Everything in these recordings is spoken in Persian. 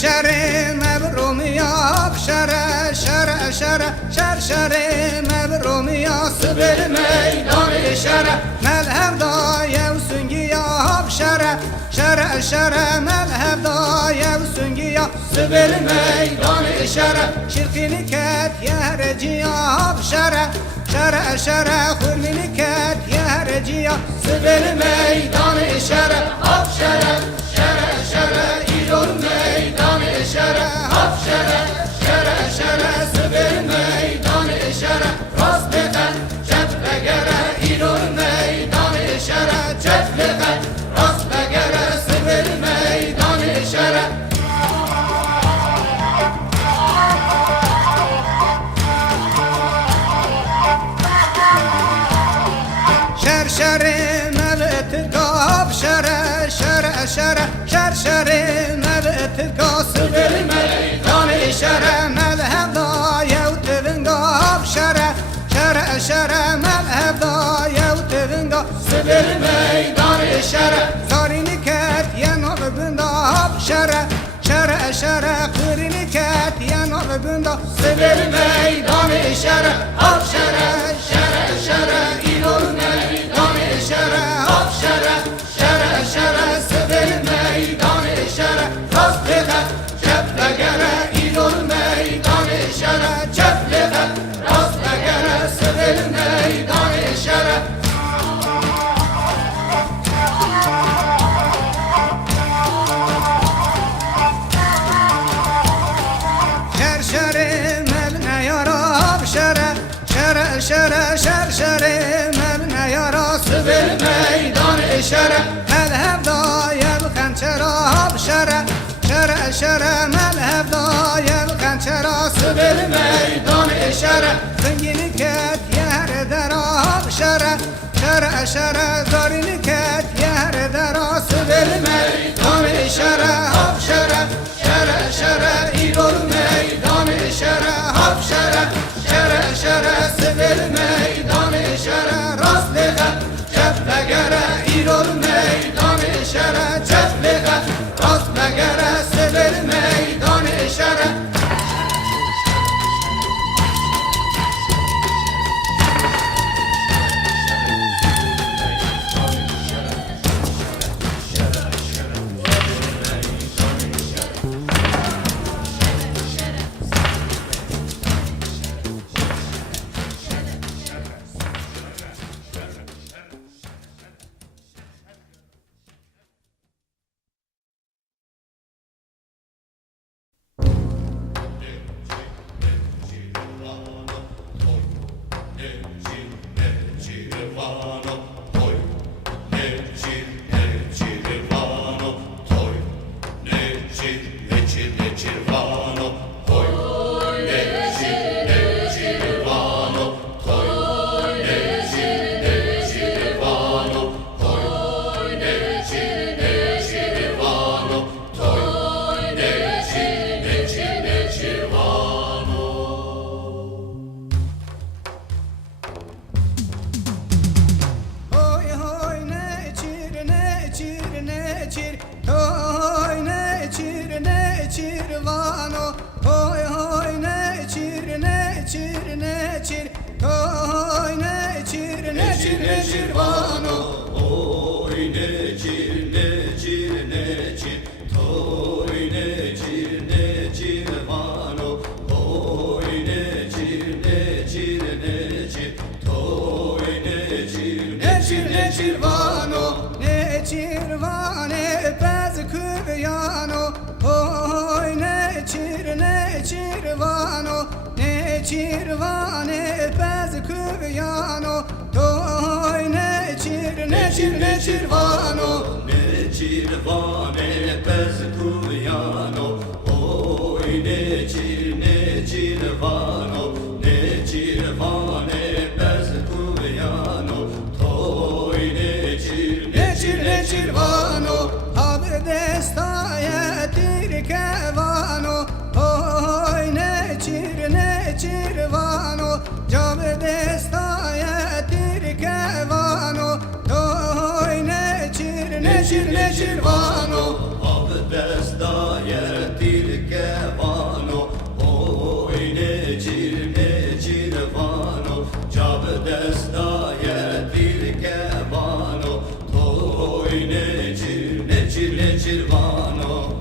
شر مبرومیا شر شر شر شر شر مبرومیا سبل میدان شر مذهب دای و سنگیا شر شر شر مذهب دای و سنگیا سبل میدان شر شرقی کت یهر جیا شر شر شر خورمینی کت یهر جیا سبل میدان شر آب شر شر شر ایران میدان شر آب شر شر شر سبل میدان شر راست بخن چپ بگره ایران میدان شر چپ بخن راست بگره سبل میدان شر شر ملت قاب شر شر شر شر شر ملت قاس بالميدان شر مذهب ضايع وتبنقاب شر شر شر مذهب ضايع وتبنقاب بالميدان شر صاري نكات يا نوب بنضاب شر شر شر قري نكات يا نوب بنضاب بالميدان شر اب شر شر شر إيران شر آب شر شر شر سبل میدان شر راست بخن چپ بگره ایران میدان شر چپ بخن راست بگره سبل میدان شر شر شر مبنى يا رب شر شر شر شر شر مبنى يا رب سبل میدان شر مذهب ضايع الخنشراب شر شر شر مذهب ضايع الخنشراب سبل میدان شر زنگین کت یهر دراب شر شر شر زارین کت یهر دراب سبل میدان شر آب شر شر شر ایران میدان شر آب شر شر شر سبل میدان شر راست بخن چپ بگره ایران میدان شر چپ بخن راست بگره سبل میدان شر Cirvano, ne cirvane, pez kubiano, çirvano ne çirvane pez kuyano toy ne çirvano ne çirvane pez kuyano oy ne çirvano ne çirvane pez kuyano toy ne çirvano abi destaya tirkevano oy ne çirvano cabe destaya tirkevano oy ne çirvano abdesta yertir kevano oy ne çirvano cabdesta yertir kevano oy ne çirvano çirvano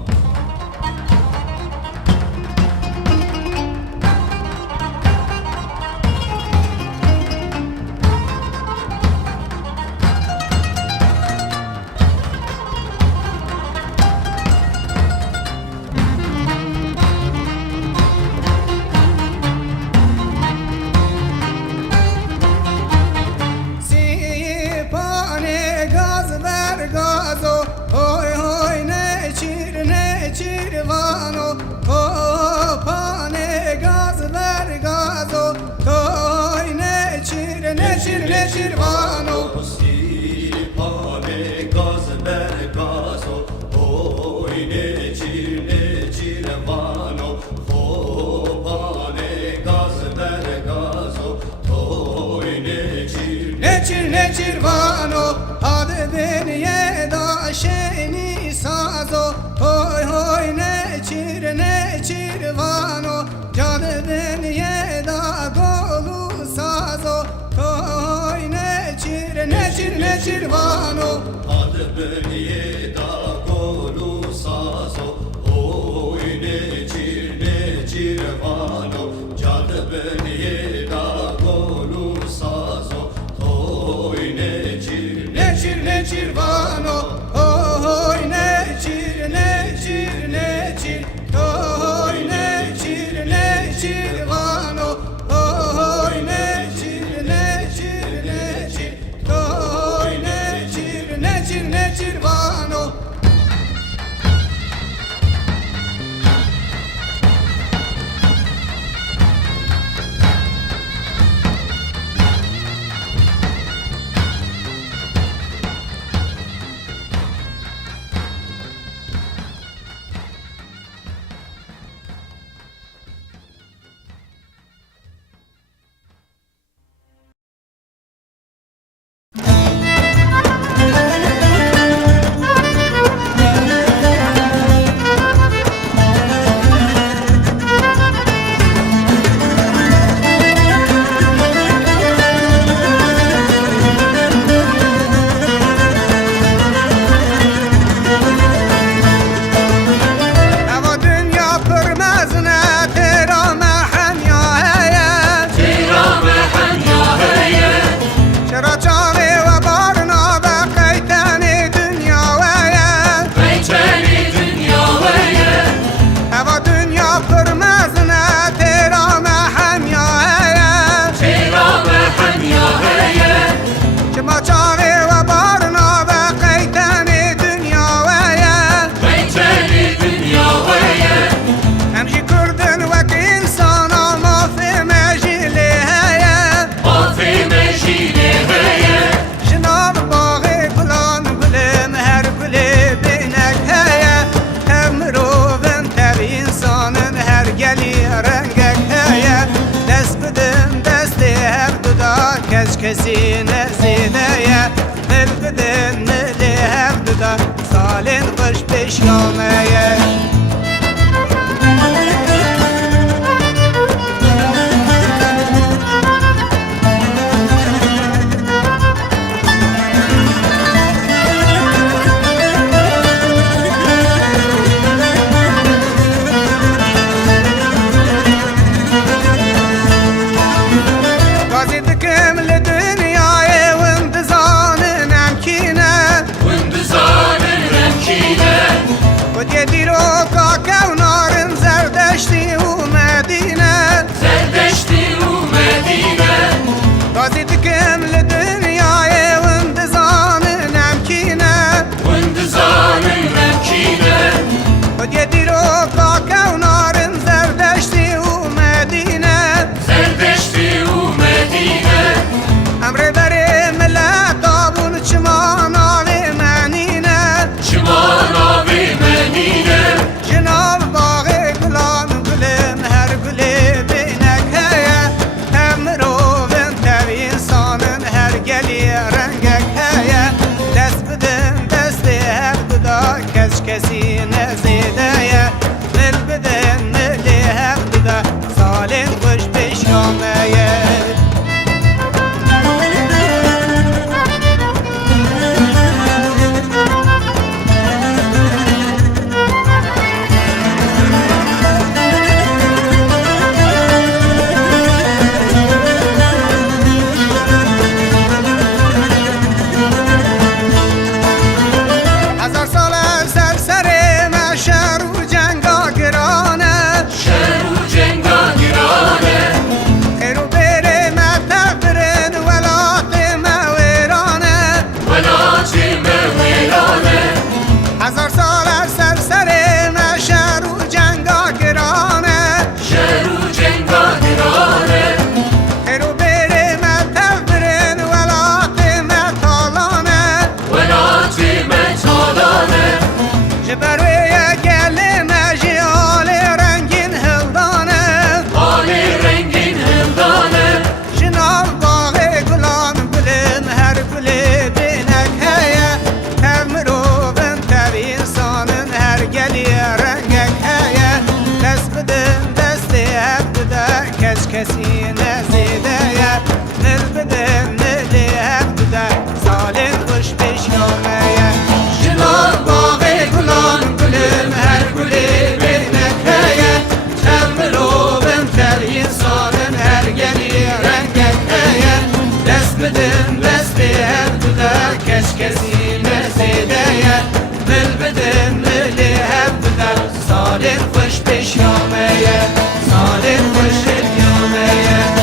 pane gaz ver gazo toy ne çirvano pane gaz ver gazo oy ne çirvano pane gaz ver gazo toy ne çirvano hadi beni ye da şeni sazo hoy hoy ne çirvano canı beni ye da golu sazo hoy ne çirvano hadi beni ye da golu sazo oy ne çirvano canı beni ye da golu sazo oy ne çirvano hoy ne çir hoy ne çirvano hoy ne çir hoy ne çirvano Kesine zineye Mevgidin mili hevduda Salin kış peşgameye زردشتی و مدینه زردشتی و مدینه رازی دکم لدنیای وندزان نمکینه وندزان نمکینه خود یه دیرو کاکا و نارن زردشتی و مدینه زردشتی و مدینه امر بر ملت آبون چما ناوی منینه شما ناوی منینه جناب باغ گلان گلم هر گلی بینک هیه هم روون تبی انسانن هر گلی رنگک هیه دست بدن دستی هر بدا کسی نزیده دل بدن ملی هر بدا سالین خوش پیشامه هزار سال سرسر مشهر و جنگا گرانه شهر و جنگا گرانه خیر و بره متقرن ولات مویرانه ولات مویرانه هزار سال سرسر مشهر و جنگا گرانه شهر و جنگا گرانه خیر و بره متقرن ولات متالانه ولات متالانه جبروی گل مجی آل رنگین هلدانه آل رنگین هلدانه جناب باغ گلان گلم هر گلی بینک هیه هم روون تبی انسانن هر گلی رنگک هیه دست بدن دستی هر بده کسی نزیده دل بدن ملی هر بده سالین خوش پیشامه جناب باغ گلان گلم هر گلی بینک هیه هم روون تبی انسانن هر گلی رنگک هیه دست بدن دستی هر بده کسی نزیده دل بدن ملی هر بده سالین خوش پیشامه سالین خوش پیشامه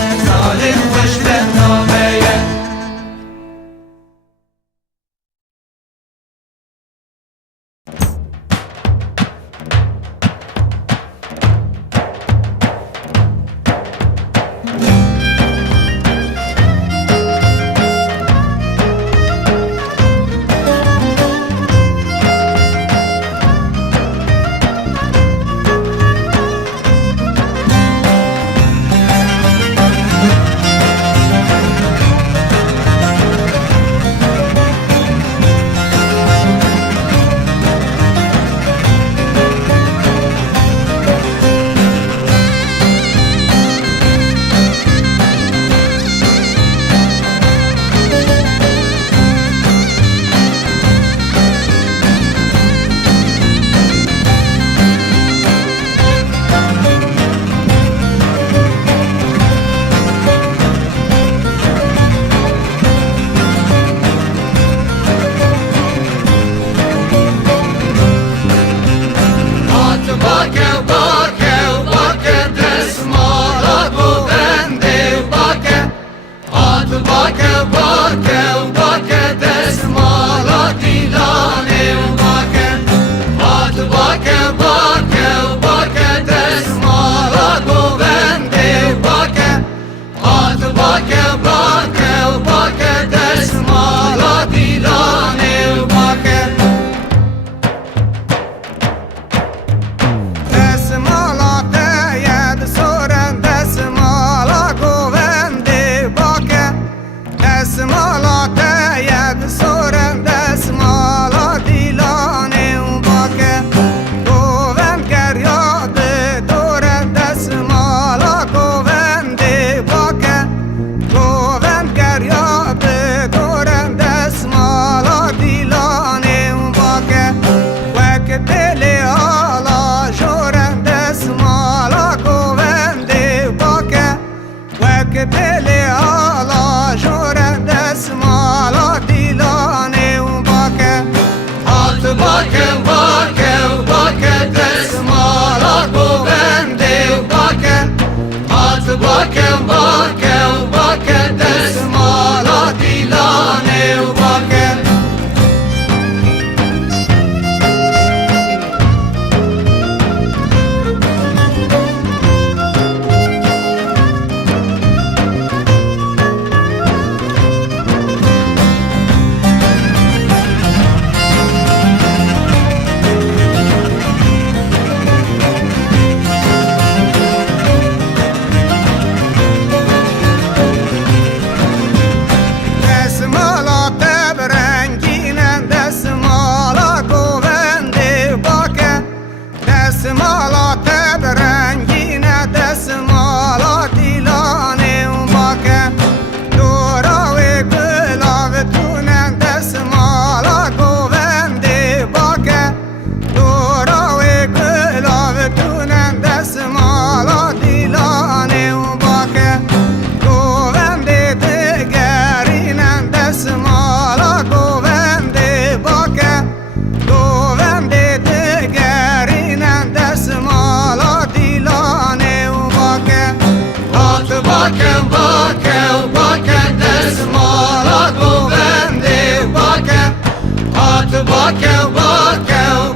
باکه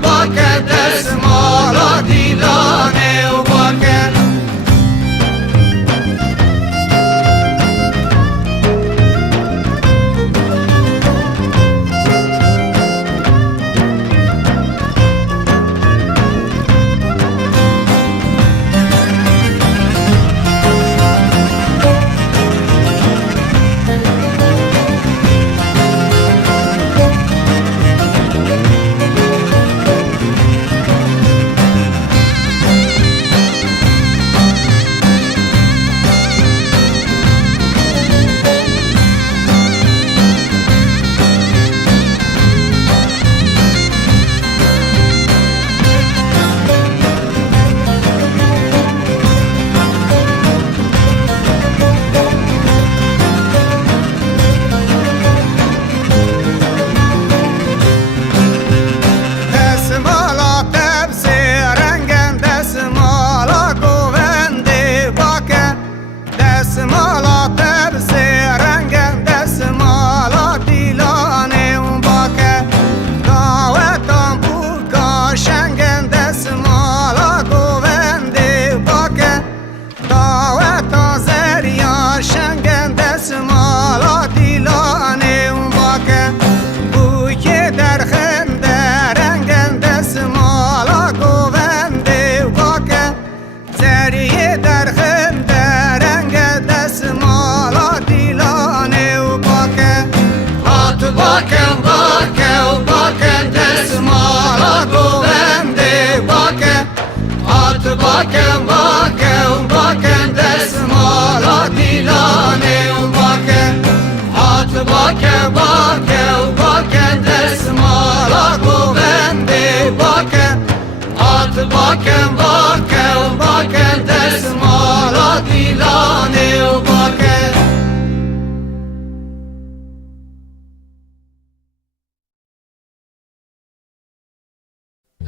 باکه دستمالا دیلانه و باکه باکه باکه دستمالا دیلانه و باکه هات باکه دستمالا گوونده باکه هات باکه دستمالا دیلانه و باکه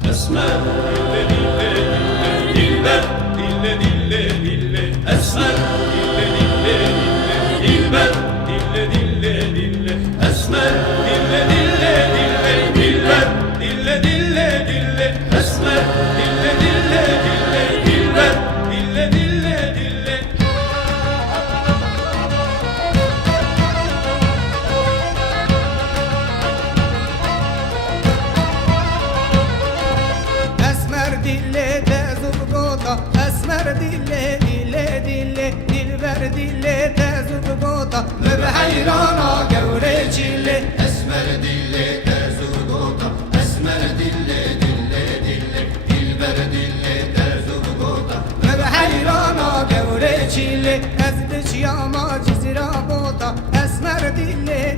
Esmer dille dilber dille dille dille esmer dille dilber dille dille esmer dille dilber dille esmer dille dilber dille Esmer dille tezubgota Esmer dille dilber dille tezubgota Ve hayrana gevre çille Esmer dille terzugota esmer dille dilber dille terzugota Ve hayrana gevre çille Ezdi çiyama cizira bota Esmer dille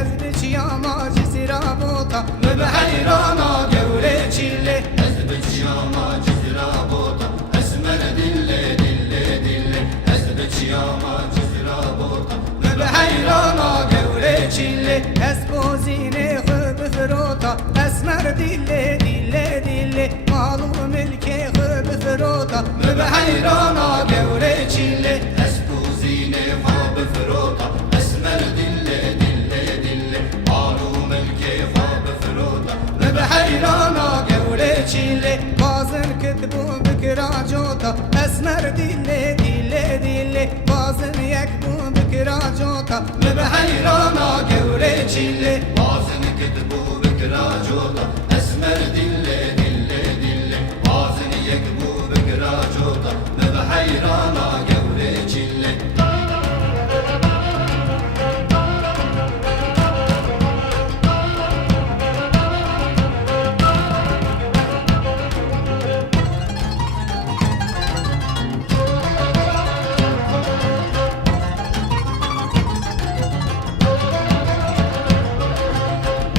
Ezdi çiyama cizira bota Ve hayrana gevre çille Ezbeçiyama cizra bota esmer dille ezbeçiyama cizra bota Ve hayrana gevre çille Esbozine hıb frota Esmer dille Malu mülke hıb frota Ve hayrana gevre çille Espuzine hab frota esmer dille alu melke hab frota Ve hayrana gevre çille Bazın kütbu bükra jota Esmer dille Bazın yekbu bükra jota Ve hayrana gevre çille Bazını ketbu bikra jota esmer dille bazını yekbu bikra jota ve hayrana gevre çille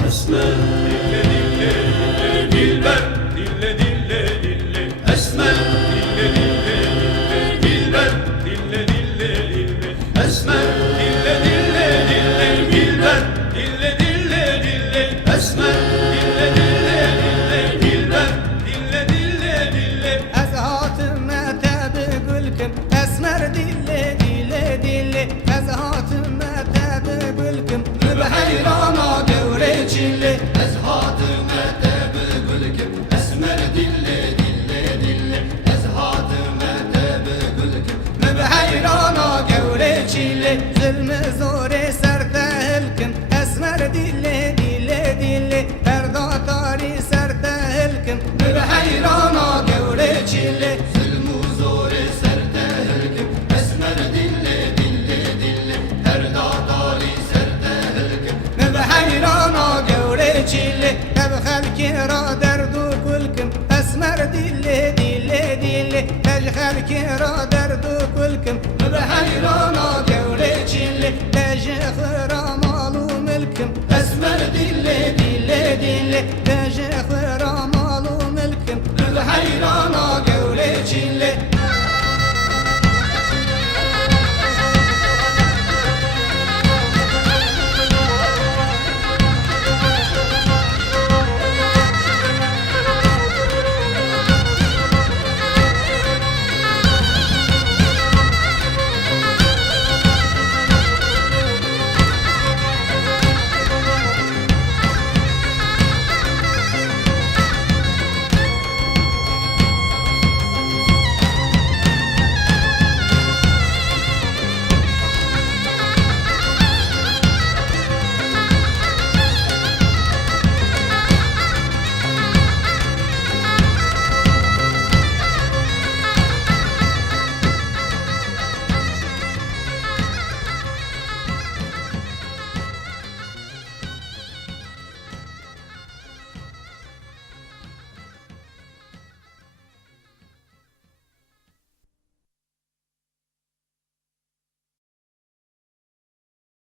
Esmer dille Zilmi zori sertehilkim Esmer dilli dilli dilli Perdatari sertehilkim Bir heyrana gevre çilli Zulmü zori sertehilkim Esmer dilli dilli dilli Perdatari sertehilkim Bir heyrana gevre çilli Ev halki ra derdu kulkim Esmer dilli dilli dilli Ej halki ra derdu kulkim